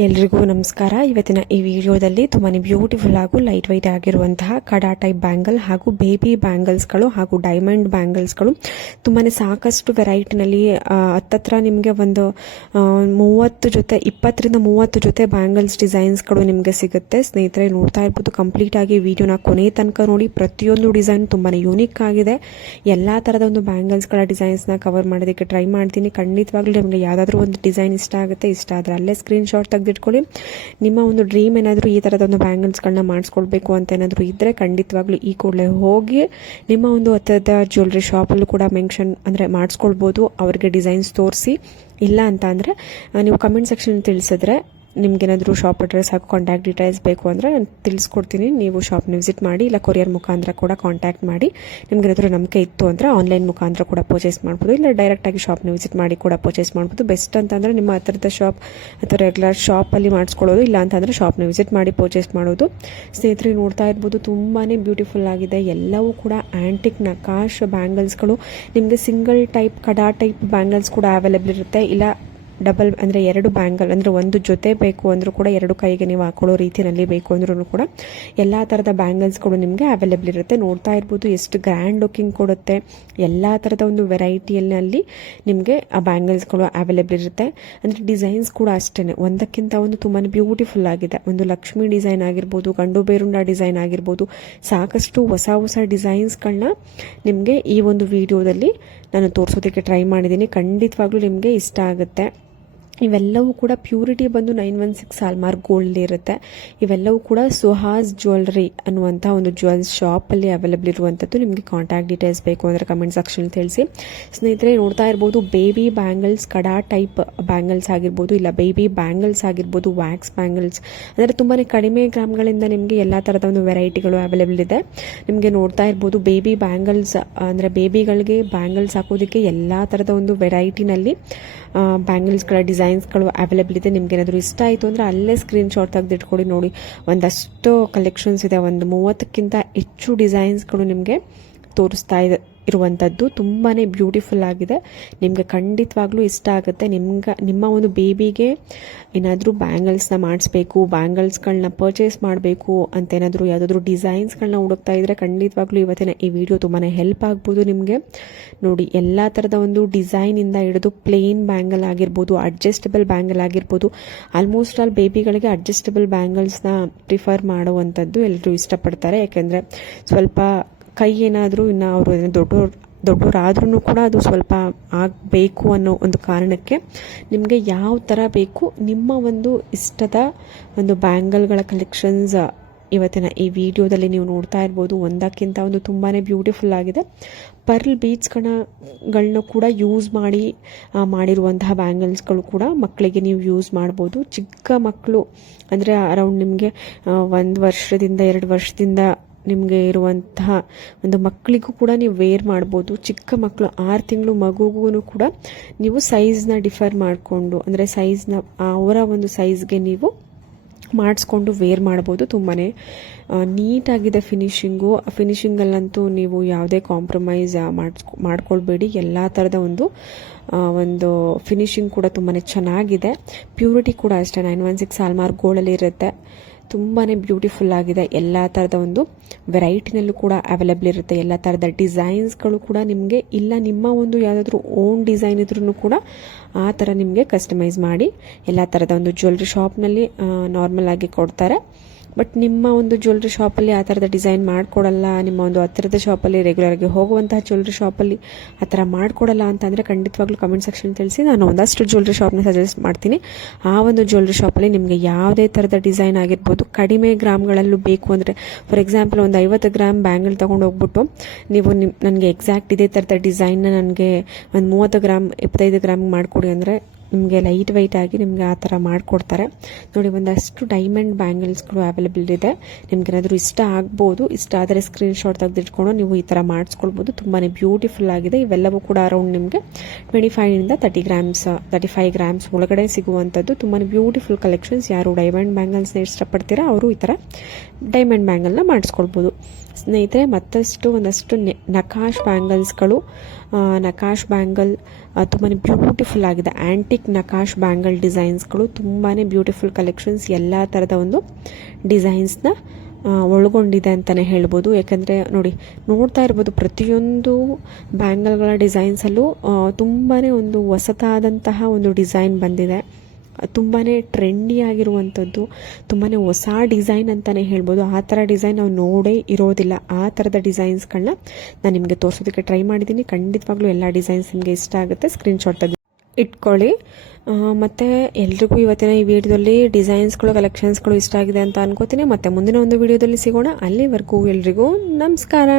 ಎಲ್ರಿಗೂ ನಮಸ್ಕಾರ. ಇವತ್ತಿನ ಈ ವಿಡಿಯೋದಲ್ಲಿ ತುಂಬಾ ಬ್ಯೂಟಿಫುಲ್ ಹಾಗೂ ಲೈಟ್ ವೈಟ್ ಆಗಿರುವಂತಹ ಕಡಾ ಟೈಪ್ ಬ್ಯಾಂಗಲ್ ಹಾಗೂ ಬೇಬಿ ಬ್ಯಾಂಗಲ್ಸ್ಗಳು ಹಾಗೂ ಡೈಮಂಡ್ ಬ್ಯಾಂಗಲ್ಸ್ಗಳು ತುಂಬಾ ಸಾಕಷ್ಟು ವೆರೈಟಿನಲ್ಲಿ ಹತ್ತತ್ರ ನಿಮಗೆ ಒಂದು 30 ಜೊತೆ 20ರಿಂದ 30 ಜೊತೆ ಬ್ಯಾಂಗಲ್ಸ್ ಡಿಸೈನ್ಸ್ಗಳು ನಿಮಗೆ ಸಿಗುತ್ತೆ. ಸ್ನೇಹಿತರೆ ನೋಡ್ತಾ ಇರ್ಬೋದು, ಕಂಪ್ಲೀಟ್ ಆಗಿ ವಿಡಿಯೋನ ಕೊನೆ ತನಕ ನೋಡಿ. ಪ್ರತಿಯೊಂದು ಡಿಸೈನ್ ತುಂಬಾ ಯೂನಿಕ್ ಆಗಿದೆ. ಎಲ್ಲ ಥರದ ಒಂದು ಬ್ಯಾಂಗಲ್ಸ್ಗಳ ಡಿಸೈನ್ಸ್ನ ಕವರ್ ಮಾಡೋದಕ್ಕೆ ಟ್ರೈ ಮಾಡ್ತೀನಿ. ಖಂಡಿತವಾಗ್ಲೂ ನಿಮಗೆ ಯಾವುದಾದ್ರೂ ಒಂದು ಡಿಸೈನ್ ಇಷ್ಟ ಆಗುತ್ತೆ, ಇಷ್ಟ ಆದರೆ ಅಲ್ಲೇ ಸ್ಕ್ರೀನ್ಶಾಟ್ ತೆಗೆದಿಟ್ಕೊಳ್ಳಿ. ನಿಮ್ಮ ಒಂದು ಡ್ರೀಮ್ ಏನಾದರೂ ಈ ಥರದ ಒಂದು ಬ್ಯಾಂಗಲ್ಸ್ಗಳನ್ನ ಮಾಡಿಸ್ಕೊಳ್ಬೇಕು ಅಂತ ಏನಾದರೂ ಇದ್ದರೆ ಖಂಡಿತವಾಗ್ಲೂ ಈ ಕೂಡಲೇ ಹೋಗಿ ನಿಮ್ಮ ಒಂದು ಹತ್ತಿರದ ಜ್ಯುವೆಲ್ರಿ ಶಾಪಲ್ಲೂ ಕೂಡ ಮೆನ್ಷನ್ ಅಂದರೆ ಮಾಡಿಸ್ಕೊಳ್ಬೋದು. ಅವ್ರಿಗೆ ಡಿಸೈನ್ಸ್ ತೋರಿಸಿ. ಇಲ್ಲ ಅಂತ ಅಂದರೆ ನೀವು ಕಮೆಂಟ್ ಸೆಕ್ಷನ್ ತಿಳಿಸಿದ್ರೆ ನಿಮ್ಗೇನಾದರೂ ಶಾಪ್ ಅಡ್ರೆಸ್ ಹಾಗೂ ಕಾಂಟ್ಯಾಕ್ಟ್ ಡೀಟೇಲ್ಸ್ ಬೇಕು ಅಂದರೆ ನಾನು ತಿಳಿಸ್ಕೊಡ್ತೀನಿ. ನೀವು ಶಾಪ್ನ ವಿಸಿಟ್ ಮಾಡಿ, ಇಲ್ಲ ಕೊರಿಯರ್ ಮುಖಾಂತರ ಕೂಡ ಕಾಂಟ್ಯಾಕ್ಟ್ ಮಾಡಿ. ನಿಮ್ಗೇನಾದರೂ ನಂಬಿಕೆ ಇತ್ತು ಅಂದರೆ ಆನ್ಲೈನ್ ಮುಖಾಂತರ ಕೂಡ ಪರ್ಚೇಸ್ ಮಾಡ್ಬೋದು, ಇಲ್ಲ ಡೈರೆಕ್ಟಾಗಿ ಶಾಪ್ನ ವಿಸಿಟ್ ಮಾಡಿ ಕೂಡ ಪರ್ಚೇಸ್ ಮಾಡ್ಬೋದು. ಬೆಸ್ಟ್ ಅಂತಂದರೆ ನಿಮ್ಮ ಹತ್ತಿರದ ಶಾಪ್ ಅಥವಾ ರೆಗ್ಯುಲರ್ ಶಾಪಲ್ಲಿ ಮಾಡಿಸ್ಕೊಳ್ಳೋದು, ಇಲ್ಲ ಅಂತಂದರೆ ಶಾಪ್ನ ವಿಸಿಟ್ ಮಾಡಿ ಪರ್ಚೇಸ್ ಮಾಡೋದು. ಸ್ನೇಹಿತರೆ ನೋಡ್ತಾ ಇರ್ಬೋದು, ತುಂಬಾ ಬ್ಯೂಟಿಫುಲ್ ಆಗಿದೆ. ಎಲ್ಲವೂ ಕೂಡ ಆ್ಯಂಟಿಕ್ ನಕಾಶ್ ಬ್ಯಾಂಗಲ್ಸ್ಗಳು. ನಿಮಗೆ ಸಿಂಗಲ್ ಟೈಪ್ ಕಡಾ ಟೈಪ್ ಬ್ಯಾಂಗಲ್ಸ್ ಕೂಡ ಅವೈಲೇಬಲ್ ಇರುತ್ತೆ, ಇಲ್ಲ ಡಬಲ್ ಅಂದರೆ 2 ಬ್ಯಾಂಗಲ್ ಅಂದರೆ ಒಂದು ಜೊತೆ ಬೇಕು ಅಂದರೂ ಕೂಡ 2 ಕೈಗೆ ನೀವು ಹಾಕೊಳ್ಳೋ ರೀತಿಯಲ್ಲಿ ಬೇಕು ಅಂದ್ರೂ ಕೂಡ ಎಲ್ಲ ಥರದ ಬ್ಯಾಂಗಲ್ಸ್ಗಳು ನಿಮಗೆ ಅವೈಲೇಬಲ್ ಇರುತ್ತೆ. ನೋಡ್ತಾ ಇರ್ಬೋದು ಎಷ್ಟು ಗ್ರ್ಯಾಂಡ್ ಲುಕಿಂಗ್ ಕೊಡುತ್ತೆ. ಎಲ್ಲ ಥರದ ಒಂದು ವೆರೈಟಿಯಲ್ಲಿ ನಿಮಗೆ ಆ ಬ್ಯಾಂಗಲ್ಸ್ಗಳು ಅವೈಲೇಬಲ್ ಇರುತ್ತೆ. ಅಂದರೆ ಡಿಸೈನ್ಸ್ ಕೂಡ ಅಷ್ಟೇ, ಒಂದಕ್ಕಿಂತ ಒಂದು ತುಂಬಾ ಬ್ಯೂಟಿಫುಲ್ ಆಗಿದೆ. ಒಂದು ಲಕ್ಷ್ಮಿ ಡಿಸೈನ್ ಆಗಿರ್ಬೋದು, ಗಂಡು ಬೇರುಂಡ ಡಿಸೈನ್ ಆಗಿರ್ಬೋದು, ಸಾಕಷ್ಟು ಹೊಸ ಡಿಸೈನ್ಸ್ಗಳನ್ನ ನಿಮಗೆ ಈ ಒಂದು ವಿಡಿಯೋದಲ್ಲಿ ನಾನು ತೋರಿಸೋದಕ್ಕೆ ಟ್ರೈ ಮಾಡಿದ್ದೀನಿ. ಖಂಡಿತವಾಗ್ಲೂ ನಿಮಗೆ ಇಷ್ಟ ಆಗುತ್ತೆ. ಇವೆಲ್ಲವೂ ಕೂಡ ಪ್ಯೂರಿಟಿ ಬಂದು 916 ಹಾಲ್ಮಾರ್ಕ್ ಗೋಲ್ಡ್ ಇರುತ್ತೆ. ಇವೆಲ್ಲವೂ ಕೂಡ ಸುಹಾಸ್ ಜ್ಯುವೆಲ್ರಿ ಅನ್ನುವಂಥ ಒಂದು ಜ್ಯುವೆಲ್ಸ್ ಶಾಪಲ್ಲಿ ಅವೈಲೇಬಲ್ ಇರುವಂಥದ್ದು. ನಿಮಗೆ ಕಾಂಟ್ಯಾಕ್ಟ್ ಡೀಟೇಲ್ಸ್ ಬೇಕು ಅಂದರೆ ಕಮೆಂಟ್ ಸೆಕ್ಷನ್ ತಿಳಿಸಿ. ಸ್ನೇಹಿತರೆ ನೋಡ್ತಾ ಇರ್ಬೋದು, ಬೇಬಿ ಬ್ಯಾಂಗಲ್ಸ್ ಕಡಾ ಟೈಪ್ ಬ್ಯಾಂಗಲ್ಸ್ ಆಗಿರ್ಬೋದು, ಇಲ್ಲ ಬೇಬಿ ಬ್ಯಾಂಗಲ್ಸ್ ಆಗಿರ್ಬೋದು, ವ್ಯಾಕ್ಸ್ ಬ್ಯಾಂಗಲ್ಸ್ ಅಂದರೆ ತುಂಬಾ ಕಡಿಮೆ ಗ್ರಾಮ್ಗಳಿಂದ ನಿಮಗೆ ಎಲ್ಲ ಥರದ ಒಂದು ವೆರೈಟಿಗಳು ಅವೈಲೇಬಲ್ ಇದೆ. ನಿಮಗೆ ನೋಡ್ತಾ ಇರ್ಬೋದು, ಬೇಬಿ ಬ್ಯಾಂಗಲ್ಸ್ ಅಂದರೆ ಬೇಬಿಗಳಿಗೆ ಬ್ಯಾಂಗಲ್ಸ್ ಹಾಕೋದಕ್ಕೆ ಎಲ್ಲ ಥರದ ಒಂದು ವೆರೈಟಿನಲ್ಲಿ ಬ್ಯಾಂಗಲ್ಸ್ಗಳ ಡಿಸೈನ್ಸ್ಗಳು ಅವೈಲೇಬಲ್ ಇದೆ. ನಿಮ್ಗೆ ಏನಾದರೂ ಇಷ್ಟ ಆಯಿತು ಅಂದರೆ ಅಲ್ಲೇ ಸ್ಕ್ರೀನ್ಶಾಟ್ ತೆಗೆದಿಟ್ಕೊಳ್ಳಿ. ನೋಡಿ, ಒಂದಷ್ಟು ಕಲೆಕ್ಷನ್ಸ್ ಇದೆ. ಒಂದು 30ಕ್ಕಿಂತ ಹೆಚ್ಚು ಡಿಸೈನ್ಸ್ಗಳು ನಿಮಗೆ ತೋರಿಸ್ತಾ ಇರುವಂಥದ್ದು. ತುಂಬಾ ಬ್ಯೂಟಿಫುಲ್ ಆಗಿದೆ. ನಿಮಗೆ ಖಂಡಿತವಾಗ್ಲೂ ಇಷ್ಟ ಆಗುತ್ತೆ. ನಿಮ್ಮ ಒಂದು ಬೇಬಿಗೆ ಏನಾದರೂ ಬ್ಯಾಂಗಲ್ಸ್ನ ಮಾಡಿಸ್ಬೇಕು, ಬ್ಯಾಂಗಲ್ಸ್ಗಳನ್ನ ಪರ್ಚೇಸ್ ಮಾಡಬೇಕು ಅಂತ ಏನಾದರೂ ಯಾವುದಾದ್ರೂ ಡಿಸೈನ್ಸ್ಗಳನ್ನ ಹುಡುಕ್ತಾ ಇದ್ದರೆ ಖಂಡಿತವಾಗ್ಲೂ ಇವತ್ತಿನ ಈ ವಿಡಿಯೋ ತುಂಬಾ ಹೆಲ್ಪ್ ಆಗ್ಬೋದು ನಿಮಗೆ. ನೋಡಿ, ಎಲ್ಲ ಥರದ ಒಂದು ಡಿಸೈನಿಂದ ಹಿಡಿದು ಪ್ಲೇನ್ ಬ್ಯಾಂಗಲ್ ಆಗಿರ್ಬೋದು, ಅಡ್ಜಸ್ಟಬಲ್ ಬ್ಯಾಂಗಲ್ ಆಗಿರ್ಬೋದು, ಆಲ್ಮೋಸ್ಟ್ ಆಲ್ ಬೇಬಿಗಳಿಗೆ ಅಡ್ಜಸ್ಟಬಲ್ ಬ್ಯಾಂಗಲ್ಸ್ನ ಪ್ರಿಫರ್ ಮಾಡುವಂಥದ್ದು ಎಲ್ಲರೂ ಇಷ್ಟಪಡ್ತಾರೆ. ಯಾಕೆಂದರೆ ಸ್ವಲ್ಪ ಕೈ ಏನಾದರೂ ಇನ್ನು ಅವರು ದೊಡ್ಡವರಾದ್ರೂ ಕೂಡ ಅದು ಸ್ವಲ್ಪ ಆಗಬೇಕು ಅನ್ನೋ ಒಂದು ಕಾರಣಕ್ಕೆ ನಿಮಗೆ ಯಾವ ಥರ ಬೇಕು ನಿಮ್ಮ ಒಂದು ಇಷ್ಟದ ಒಂದು ಬ್ಯಾಂಗಲ್ಗಳ ಕಲೆಕ್ಷನ್ಸ್ ಇವತ್ತಿನ ಈ ವಿಡಿಯೋದಲ್ಲಿ ನೀವು ನೋಡ್ತಾ ಇರ್ಬೋದು. ಒಂದಕ್ಕಿಂತ ಒಂದು ತುಂಬಾ ಬ್ಯೂಟಿಫುಲ್ ಆಗಿದೆ. ಪರ್ಲ್ ಬೀಡ್ಸ್ಗಳನ್ನ ಕೂಡ ಯೂಸ್ ಮಾಡಿರುವಂತಹ ಬ್ಯಾಂಗಲ್ಸ್ಗಳು ಕೂಡ ಮಕ್ಕಳಿಗೆ ನೀವು ಯೂಸ್ ಮಾಡ್ಬೋದು. ಚಿಕ್ಕ ಮಕ್ಕಳು ಅಂದರೆ ಅರೌಂಡ್ ನಿಮಗೆ 1 ವರ್ಷದಿಂದ 2 ವರ್ಷದಿಂದ ನಿಮಗೆ ಇರುವಂತಹ ಒಂದು ಮಕ್ಕಳಿಗೂ ಕೂಡ ನೀವು ವೇರ್ ಮಾಡ್ಬೋದು. ಚಿಕ್ಕ ಮಕ್ಕಳು 6 ತಿಂಗಳು ಮಗುಗೂ ಕೂಡ ನೀವು ಸೈಜ್ನ ಡಿಫರ್ ಮಾಡಿಕೊಂಡು, ಅಂದರೆ ಸೈಜ್ನ ಅವರ ಒಂದು ಸೈಜ್ಗೆ ನೀವು ಮಾಡಿಸ್ಕೊಂಡು ವೇರ್ ಮಾಡ್ಬೋದು. ತುಂಬಾ ನೀಟಾಗಿದೆ ಫಿನಿಶಿಂಗಲ್ಲಂತೂ ನೀವು ಯಾವುದೇ ಕಾಂಪ್ರಮೈಸ್ ಮಾಡ್ಕೊಳ್ಬೇಡಿ. ಎಲ್ಲ ಥರದ ಒಂದು ಫಿನಿಶಿಂಗ್ ಕೂಡ ತುಂಬಾ ಚೆನ್ನಾಗಿದೆ. ಪ್ಯೂರಿಟಿ ಕೂಡ ಅಷ್ಟೇ 916 ಹಾಲ್ಮಾರ್ಕ್ ಗೋಲ್ಡಲ್ಲಿ ಇರುತ್ತೆ. ತುಂಬಾ ಬ್ಯೂಟಿಫುಲ್ ಆಗಿದೆ. ಎಲ್ಲ ಥರದ ಒಂದು ವೆರೈಟಿನಲ್ಲೂ ಕೂಡ ಅವೈಲೇಬಲ್ ಇರುತ್ತೆ. ಎಲ್ಲ ಥರದ ಡಿಸೈನ್ಸ್ಗಳು ಕೂಡ ನಿಮಗೆ, ಇಲ್ಲ ನಿಮ್ಮ ಒಂದು ಯಾವುದಾದ್ರೂ ಓನ್ ಡಿಸೈನ್ ಇದ್ರೂ ಕೂಡ ಆ ಥರ ನಿಮಗೆ ಕಸ್ಟಮೈಸ್ ಮಾಡಿ ಎಲ್ಲ ಥರದ ಒಂದು ಜ್ಯುವೆಲ್ರಿ ಶಾಪ್ನಲ್ಲಿ ನಾರ್ಮಲ್ ಆಗಿ ಕೊಡ್ತಾರೆ. ಬಟ್ ನಿಮ್ಮ ಒಂದು ಜ್ಯುವೆಲ್ರಿ ಶಾಪಲ್ಲಿ ಆ ಥರದ ಡಿಸೈನ್ ಮಾಡಿಕೊಡಲ್ಲ, ನಿಮ್ಮ ಒಂದು ಹತ್ತಿರದ ಶಾಪಲ್ಲಿ ರೆಗ್ಯುಲರ್ಗೆ ಹೋಗುವಂತಹ ಜ್ಯುವೆಲ್ರಿ ಶಾಪಲ್ಲಿ ಆ ಥರ ಮಾಡಿಕೊಡಲ್ಲ ಅಂತಂದರೆ ಖಂಡಿತವಾಗ್ಲೂ ಕಮೆಂಟ್ ಸೆಕ್ಷನ್ ತಿಳಿಸಿ. ನಾನು ಒಂದಷ್ಟು ಜ್ಯುವೆಲ್ರಿ ಶಾಪ್ನ ಸಜೆಸ್ಟ್ ಮಾಡ್ತೀನಿ. ಆ ಒಂದು ಜ್ಯುವೆಲ್ರಿ ಶಾಪಲ್ಲಿ ನಿಮಗೆ ಯಾವುದೇ ಥರದ ಡಿಸೈನ್ ಆಗಿರ್ಬೋದು, ಕಡಿಮೆ ಗ್ರಾಮ್ಗಳಲ್ಲೂ ಬೇಕು ಅಂದರೆ, ಫಾರ್ ಎಕ್ಸಾಂಪಲ್ ಒಂದು 50 ಗ್ರಾಮ್ ಬ್ಯಾಂಗಲ್ ತೊಗೊಂಡು ಹೋಗ್ಬಿಟ್ಟು ನೀವು ನನಗೆ ಎಕ್ಸಾಕ್ಟ್ ಇದೇ ಥರದ ಡಿಸೈನ್ನ ನನಗೆ ಒಂದು 30 ಗ್ರಾಮ್ 25 ಗ್ರಾಮ್ ಮಾಡಿಕೊಡಿ ಅಂದರೆ ನಿಮಗೆ ಲೈಟ್ ವೈಟ್ ಆಗಿ ನಿಮಗೆ ಆ ಥರ ಮಾಡಿಕೊಡ್ತಾರೆ. ನೋಡಿ, ಒಂದಷ್ಟು ಡೈಮಂಡ್ ಬ್ಯಾಂಗಲ್ಸ್ಗಳು ಅವೈಲೇಬಲ್ ಇದೆ. ನಿಮ್ಗೇನಾದರೂ ಇಷ್ಟ ಆಗ್ಬೋದು. ಇಷ್ಟ ಆದರೆ ಸ್ಕ್ರೀನ್ಶಾಟ್ ತೆಗೆದಿಟ್ಕೊಂಡು ನೀವು ಈ ಥರ ಮಾಡಿಸ್ಕೊಳ್ಬೋದು. ತುಂಬಾ ಬ್ಯೂಟಿಫುಲ್ ಆಗಿದೆ. ಇವೆಲ್ಲವೂ ಕೂಡ ಅರೌಂಡ್ ನಿಮಗೆ 25ರಿಂದ 35 ಗ್ರಾಮ್ಸ್ ಒಳಗಡೆ ಸಿಗುವಂಥದ್ದು. ತುಂಬಾ ಬ್ಯೂಟಿಫುಲ್ ಕಲೆಕ್ಷನ್ಸ್. ಯಾರು ಡೈಮಂಡ್ ಬ್ಯಾಂಗಲ್ಸ್ನ ಇಷ್ಟಪಡ್ತೀರಾ ಅವರು ಈ ಥರ ಡೈಮಂಡ್ ಬ್ಯಾಂಗಲ್ನ ಮಾಡಿಸ್ಕೊಳ್ಬೋದು. ಸ್ನೇಹಿತರೆ, ಒಂದಷ್ಟು ನಕಾಶ್ ಬ್ಯಾಂಗಲ್ಸ್ಗಳು ನಕಾಶ್ ಬ್ಯಾಂಗಲ್ ತುಂಬಾ ಬ್ಯೂಟಿಫುಲ್ ಆಗಿದೆ. ಆ್ಯಂಟಿಕ್ ನಕಾಶ್ ಬ್ಯಾಂಗಲ್ ಡಿಸೈನ್ಸ್ಗಳು ತುಂಬಾ ಬ್ಯೂಟಿಫುಲ್ ಕಲೆಕ್ಷನ್ಸ್, ಎಲ್ಲ ಥರದ ಒಂದು ಡಿಸೈನ್ಸ್ನ ಒಳಗೊಂಡಿದೆ ಅಂತಲೇ ಹೇಳ್ಬೋದು. ಯಾಕಂದರೆ ನೋಡ್ತಾ ಇರ್ಬೋದು ಪ್ರತಿಯೊಂದು ಬ್ಯಾಂಗಲ್ಗಳ ಡಿಸೈನ್ಸಲ್ಲೂ ತುಂಬಾ ಒಂದು ಹೊಸತಾದಂತಹ ಒಂದು ಡಿಸೈನ್ ಬಂದಿದೆ. ತುಂಬಾ ಟ್ರೆಂಡಿ ಆಗಿರುವಂಥದ್ದು, ತುಂಬಾ ಹೊಸ ಡಿಸೈನ್ ಅಂತಲೇ ಹೇಳ್ಬೋದು. ಆ ಥರ ಡಿಸೈನ್ ನಾವು ನೋಡೇ ಇರೋದಿಲ್ಲ. ಆ ಥರದ ಡಿಸೈನ್ಸ್ಗಳನ್ನ ನಾನು ನಿಮಗೆ ತೋರಿಸೋದಕ್ಕೆ ಟ್ರೈ ಮಾಡಿದ್ದೀನಿ. ಖಂಡಿತವಾಗ್ಲೂ ಎಲ್ಲ ಡಿಸೈನ್ಸ್ ನಿಮಗೆ ಇಷ್ಟ ಆಗುತ್ತೆ, ಸ್ಕ್ರೀನ್ಶಾಟ್ ತೆಗೆದು ಇಟ್ಕೊಳ್ಳಿ. ಮತ್ತು ಎಲ್ರಿಗೂ ಇವತ್ತಿನ ಈ ವಿಡಿಯೋದಲ್ಲಿ ಡಿಸೈನ್ಸ್ಗಳು, ಕಲೆಕ್ಷನ್ಸ್ಗಳು ಇಷ್ಟ ಆಗಿದೆ ಅಂತ ಅನ್ಕೋತೀನಿ. ಮತ್ತು ಮುಂದಿನ ಒಂದು ವಿಡಿಯೋದಲ್ಲಿ ಸಿಗೋಣ. ಅಲ್ಲಿವರೆಗೂ ಎಲ್ರಿಗೂ ನಮಸ್ಕಾರ.